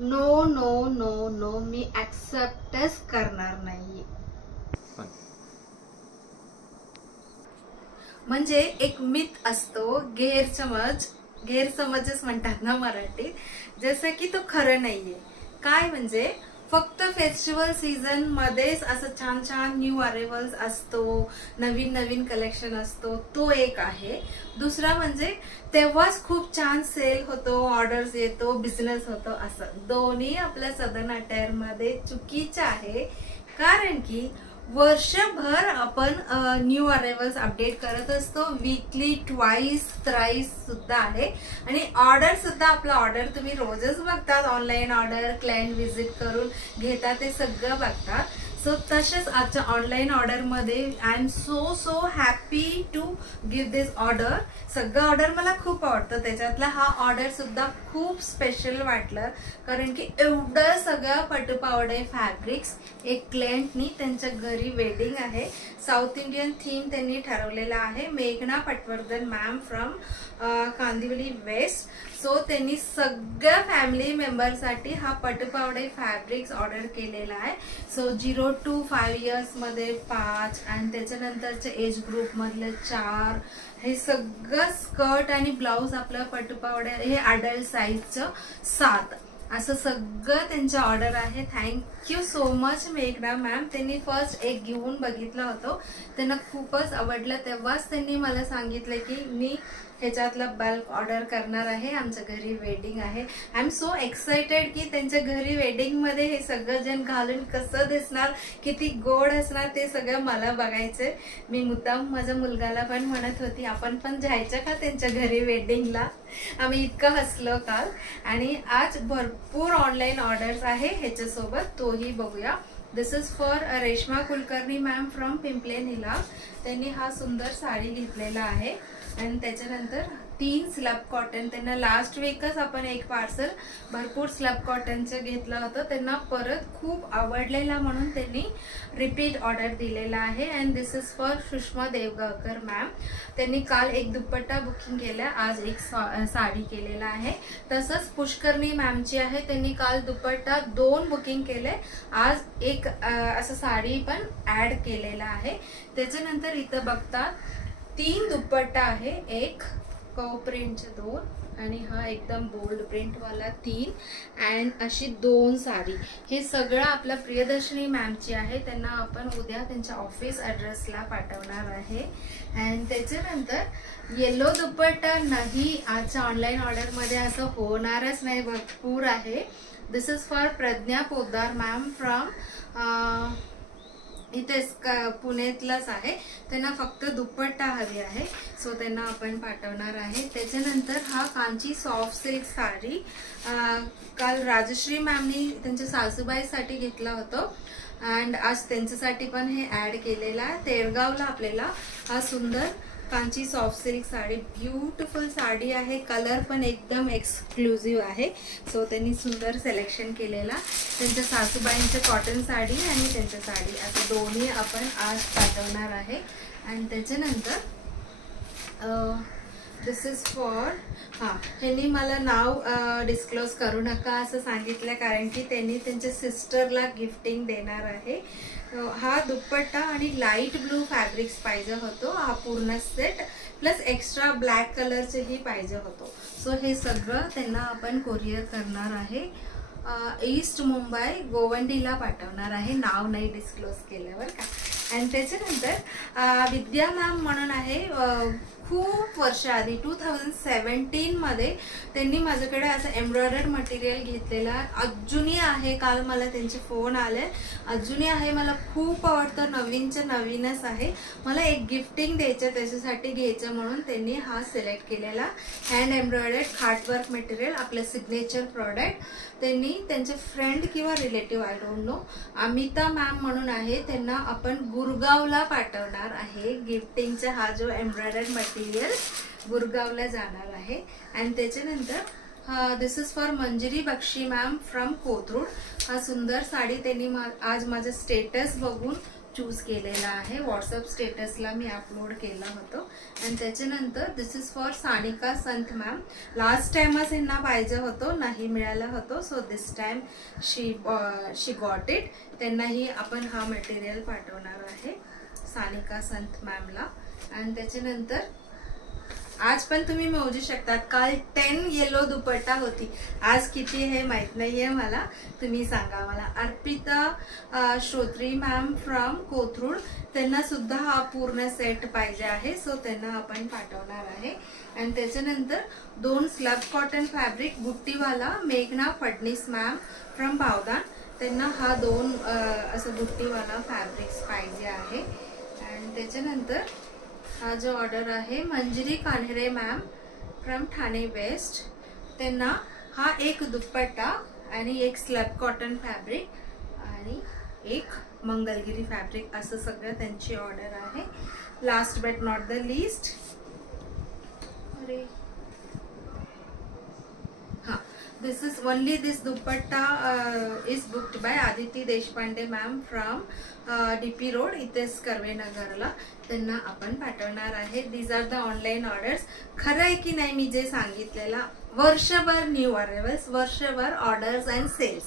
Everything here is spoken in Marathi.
नो नो नो नो, मी ऍक्सेप्टच करणार नाही. म्हणजे एक मिथ असतो, गैरसमजच म्हणतात ना मराठीत, जसं की तो खरं नाहीये. काय म्हणजे फक्त फेस्टिवल सीझन मध्येच असं छान छान न्यू अरायव्हल्स असतो, नवीन नवीन कलेक्शन असतो, तो एक आहे. दुसरा म्हणजे तेव्हाच खूप छान सेल होतो, ऑर्डर्स येतो, बिझनेस होतो. असं दोन्ही आपल्या सदन अटायर मध्ये चुकीचं आहे. कारण की वर्षभर आपण न्यू अरायव्हल्स अपडेट करत असतो, वीकली ट्वाइस थ्राइस सुद्धा आहे. आणि ऑर्डर सुद्धा, आपला ऑर्डर तुम्ही रोजच बघतात, ऑनलाईन ऑर्डर, क्लायंट व्हिजिट करून घेतात, ते सगळं बघतात. सो तसेच आजच्या ऑनलाईन ऑर्डर मध्ये I am so happy to give this order. सगळं ऑर्डर मला खूप आवडतं, त्याच्यातला हा ऑर्डर सुद्धा खूप स्पेशल वाटलं. कारण की एवढं सगळं पटुपावडे फॅब्रिक्स एक क्लायंटनी त्यांच्या घरी वेडिंग आहे, साऊथ इंडियन थीम त्यांनी ठरवलेला आहे. मेघना Patwardhan ma'am from Kandivali west. So त्यांनी सगळ्या फॅमिली मेंबरसाठी हा पटुपावडे फॅब्रिक्स ऑर्डर केलेला आहे. सो 0 to 5 इयर्स मध्ये 5 आणि त्याच्यानंतरच्या एज ग्रुप मधले 4. हे सगळं स्कर्ट आणि ब्लाउज आपलं पटुपावडे, हे अडल्ट साईजचं 7. असं सगळं त्यांचं ऑर्डर आहे. थँक्यू सो मच मेघना मॅम. त्यांनी फर्स्ट एक घेऊन बघितलं होतं, त्यांना खूपच आवडलं. तेव्हाच त्यांनी मला सांगितलं की मी ह्याच्यातला बल्क ऑर्डर करणार आहे, आमच्या घरी वेडिंग आहे. आय एम सो एक्साइटेड की त्यांच्या घरी वेडिंग मध्ये हे सगळं जण घालून कसं दिसणार, किती गोड असणार, ते सगळं मला बघायचंय. मी मुद्दाम माझ्या मुलगाला पण म्हणत होती, आपण पण जायचं का त्यांच्या घरी वेडिंगला. आम्ही इतकं हसलो काल. आणि आज भरपूर ऑनलाईन ऑर्डर्स आहे ह्याच्यासोबत, तोही बघूया. This is for Reshma Kulkarni ma'am from Pimple Nilakh. त्यांनी हा सुंदर साडी घेतलेला आहे. आणि त्याच्यानंतर 3 स्लब कॉटन, त्यांना लास्ट वीकच आपण एक पार्सल भरपूर स्लब कॉटनचं घेतलं होतं, त्यांना परत खूप आवडलेला म्हणून त्यांनी रिपीट ऑर्डर दिलेला आहे. And this is for Sushma Deogaonkar ma'am. त्यांनी काल एक दुपट्टा बुकिंग केला, आज एक साडी केलेला आहे. तसंच पुष्करणी मॅमची आहे, त्यांनी काल दुपट्टा 2 बुकिंग केले, आज एक असं साडी पण ऍड केलेला आहे. त्याच्यानंतर इथं बघतात 3 दुपट्टा आहे, एक कव प्रिंटचे 2 आणि हा एकदम बोल्ड प्रिंट वाला 3 अँड अशी 2 साडी. हे सगळं आपल्या प्रियदर्शनी मॅमची आहे, त्यांना आपण उद्या त्यांच्या ऑफिस ऍड्रेसला पाठवणार आहे. अँड त्याच्यानंतर येलो दुपट्टा नाही, आजच्या ऑनलाईन ऑर्डर मध्ये असं होणारच नाही, भरपूर आहे. This is for Pradnya Poddar ma'am from इथेच पुण्यातलाच आहे, त्यांना फक्त दुपट्टा हवी आहे, सो त्यांना आपण पाठवणार आहे. त्याच्यानंतर हा कांची सॉफ्ट सिल्क साडी काल राजश्री मॅमनी त्यांच्या सासूबाईसाठी घेतला होता अँड आज त्यांच्यासाठी पण हे ऍड केलेला आहे. तेळगावला आपल्याला हा सुंदर Kanchi soft silk sari, beautiful sari आहे, कलर पण एकदम एक्सक्लुझिव्ह आहे. सो त्यांनी सुंदर सिलेक्शन केलेला. त्यांच्या सासूबाईंचे कॉटन साडी आणि त्यांच्या साडी असं दोन्ही आपण आज पाठवणार आहे. आणि त्याच्यानंतर दिस इज फॉर त्यांनी मला नाव डिस्क्लोज करू नका असं सांगितलं, कारण की त्यांनी त्यांच्या सिस्टरला गिफ्टिंग देणार आहे. हा दुपट्टा आणि लाईट ब्लू फॅब्रिक्स पाहिजे होतो, हा पूर्ण सेट प्लस एक्स्ट्रा ब्लॅक कलरचेही पाहिजे होतो. सो हे सगळं त्यांना आपण कोरियर करणार आहे. ईस्ट मुंबई गोवंडीला पाठवणार आहे, नाव नाही डिस्क्लोज केल्यावर का. आणि त्याच्यानंतर विद्या मॅम म्हणून आहे, खूप वर्ष आधी 2017 मध्ये त्यांनी माझ्याकडे असं एम्ब्रॉयडर्ड मटेरियल घेतलेला, अजूनही आहे. काल मला त्यांचे फोन आले, अजूनही आहे, मला खूप आवडतं, नवीनच्या नवीनच आहे, मला एक गिफ्टिंग द्यायचं, त्याच्यासाठी घ्यायचं म्हणून त्यांनी हा सिलेक्ट केलेला हँड एम्ब्रॉयडर्ड हार्टवर्क मटेरियल, आपलं सिग्नेचर प्रॉडक्ट. त्यांनी त्यांचे फ्रेंड किंवा relative, I don't know, Amita ma'am म्हणून आहे, त्यांना आपण गुरगावला पाठवणार आहे. गिफ्टिंगचा हा जो एम्ब्रॉयडर्ड मटेरियल गुरगावला जाणार आहे. आणि त्याच्यानंतर this is for Manjiri Bakshi ma'am from Kothrud. हा सुंदर साडी त्यांनी आज माझं स्टेटस बघून चूज केलेला आहे. व्हॉट्सअप स्टेटसला मी अपलोड केलं होतं. आणि त्याच्यानंतर this is for Sanika Sant ma'am. Last टाइमच यांना पाहिजे होतं, नाही मिळालं होतं. So this time she got it. त्यांनाही आपण हा मटेरियल पाठवणार आहे सानिका संत मॅमला. आणि त्याच्यानंतर आज पण तुम्ही मोजू शकतात. काल 10 येलो दुपट्टा होती, आज किती हे माहित नाहीये मला, तुम्ही सांगा मला. अर्पिता श्रोत्री मॅम फ्रॉम कोथरूड, त्यांना सुद्धा हा पूर्ण सेट पाहिजे आहे. सो त्यांना आपण पाठवणार आहे. आणि त्याच्यानंतर 2 स्लब कॉटन फॅब्रिक बुट्टीवाला मेघना फडणीस मॅम फ्रॉम बावदान, त्यांना हा 2 असं बुट्टीवाला फॅब्रिक्स पाहिजे आहे. आणि त्याच्यानंतर हा जो ऑर्डर आहे Manjiri Kanhere ma'am from Thane west, त्यांना हा एक दुपट्टा आणि एक स्लब कॉटन फॅब्रिक आणि एक मंगलगिरी फॅब्रिक, असं सगळं त्यांची ऑर्डर आहे. Last but not the list, अरे this is only this dupatta is booked by Aditi Deshpande ma'am from DP Road, इथेच कर्वेनगरला, त्यांना आपण पाठवणार आहे. these are the online orders. खरं आहे की नाही मी जे सांगितलेला, वर्षभर न्यू अरायवल्स, वर्षभर ऑर्डर्स अँड सेल्स.